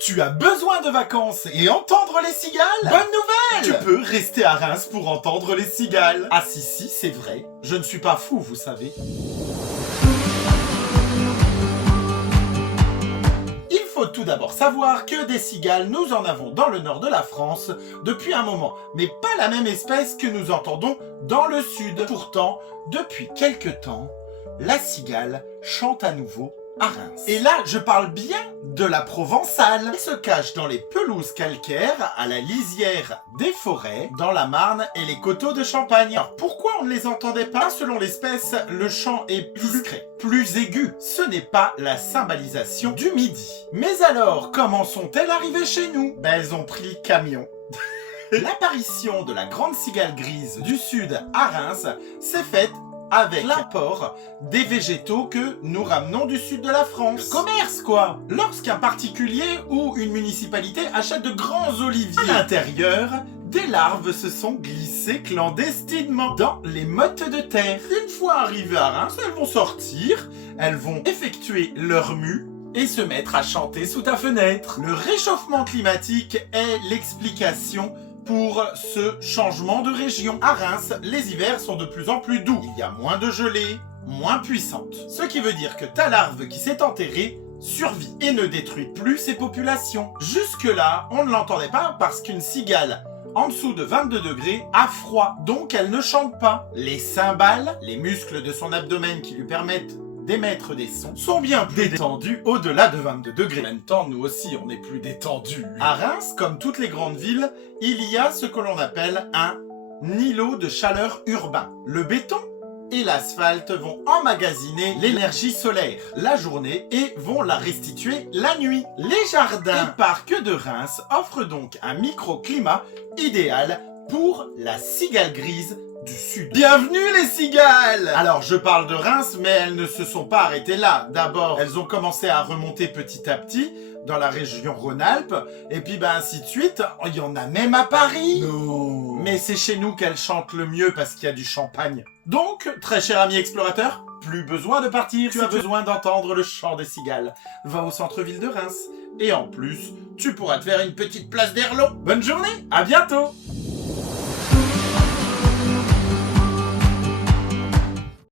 Tu as besoin de vacances et entendre les cigales? Bonne nouvelle! Tu peux rester à Reims pour entendre les cigales. Ah si, c'est vrai. Je ne suis pas fou, vous savez. Il faut tout d'abord savoir que des cigales, nous en avons dans le nord de la France depuis un moment, mais pas la même espèce que nous entendons dans le sud. Pourtant, depuis quelque temps, la cigale chante à nouveau à Reims. Et là, je parle bien de la provençale. Elle se cache dans les pelouses calcaires, à la lisière des forêts, dans la Marne et les coteaux de Champagne. Alors pourquoi on ne les entendait pas? Selon l'espèce, le chant est plus discret, plus aigu. Ce n'est pas la cymbalisation du midi. Mais alors, comment sont-elles arrivées chez nous? Elles ont pris le camion. L'apparition de la grande cigale grise du sud à Reims s'est faite avec l'apport des végétaux que nous ramenons du sud de la France. Le commerce, quoi! Lorsqu'un particulier ou une municipalité achète de grands oliviers, à l'intérieur, des larves se sont glissées clandestinement dans les mottes de terre. Une fois arrivées à Reims, elles vont sortir, elles vont effectuer leur mue et se mettre à chanter sous ta fenêtre. Le réchauffement climatique est l'explication pour ce changement de région. À Reims, les hivers sont de plus en plus doux. Il y a moins de gelée, moins puissante. Ce qui veut dire que ta larve qui s'est enterrée survit et ne détruit plus ses populations. Jusque-là, on ne l'entendait pas parce qu'une cigale en dessous de 22 degrés a froid, donc elle ne chante pas. Les cymbales, les muscles de son abdomen qui lui permettent d'émettre des sons, sont bien plus détendus au-delà de 22 degrés. En même temps, nous aussi, on est plus détendus. À Reims, comme toutes les grandes villes, il y a ce que l'on appelle un îlot de chaleur urbain. Le béton et l'asphalte vont emmagasiner l'énergie solaire la journée et vont la restituer la nuit. Les jardins et parcs de Reims offrent donc un microclimat idéal pour la cigale grise du sud. Bienvenue les cigales! Alors je parle de Reims, mais elles ne se sont pas arrêtées là. D'abord, elles ont commencé à remonter petit à petit dans la région Rhône-Alpes, et puis ainsi de suite. Il y en a même à Paris. Non. Mais c'est chez nous qu'elles chantent le mieux parce qu'il y a du champagne. Donc, très cher ami explorateur, plus besoin de partir. Tu as besoin d'entendre le chant des cigales. Va au centre-ville de Reims. Et en plus, tu pourras te faire une petite place d'Herlaut. Bonne journée, à bientôt!